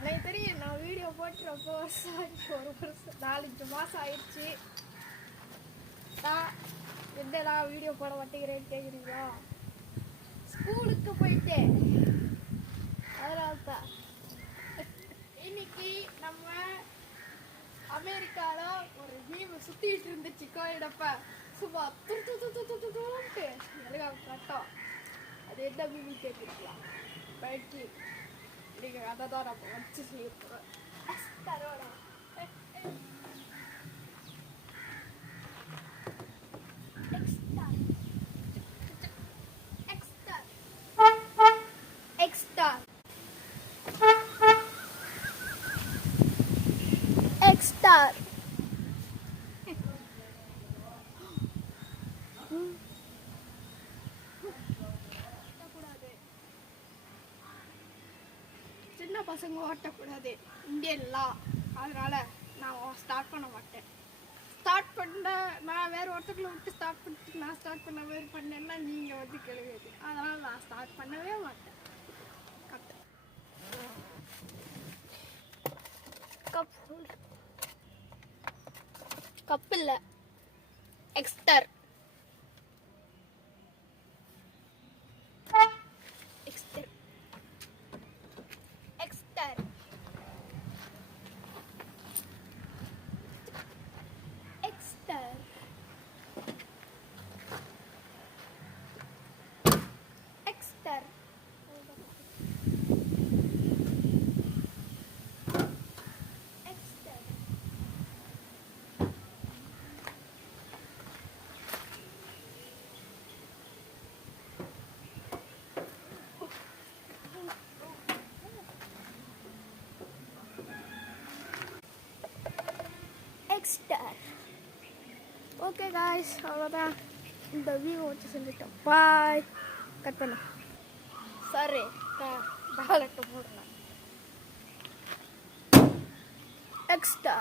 எனக்கு தெரியும் நான் வீடியோ போட்டு ரொம்ப வருஷம் ஆச்சு, ஒரு வருஷம் 4-5 மாதம் ஆயிடுச்சு. என்னடா வீடியோ போட மாட்டேங்கிறேன்னு கேட்குறீங்களா? ஸ்கூலுக்கு போயிட்டேன், அதனால தான். இன்னைக்கு நம்ம அமெரிக்காவில் ஒரு மீன் சுற்றிட்டு இருந்துச்சு கோயிடப்ப, சும்மா துருட்டு எல்லாம் கட்டம். அது என்ன மீன் கேட்குறீங்களா? பைக்கி நீங்கள் அதை தான் நம்ம வச்சு செய்ய போகிறோம். X-Star. சின்ன பசங்க ஓட்டக்கூடாது, இந்தியன் லா. அதனால நான் ஸ்டார்ட் பண்ண மாட்டேன். ஸ்டார்ட் பண்ண நான் வேறு ஒருத்தக்குள்ள விட்டு ஸ்டார்ட் பண்ணிட்டு நான் ஸ்டார்ட் பண்ண மாதிரி பண்ணேன்னா நீங்கள் வந்து கெழுகுது. அதனால் நான் ஸ்டார்ட் பண்ணவே மாட்டேன். கப் இல்லை, எக்ஸ்டர். ஓகே காய்ஸ், அவ்வளோதான். இந்த வியூ வச்சு செஞ்சுட்டோம். பாய். கட் பண்ண சரி, டாலட்டு போடலாம். எக்ஸ்ட்ரா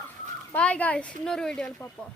பாய் காய்ஸ், இன்னொரு வீடியோவில் பார்ப்போம்.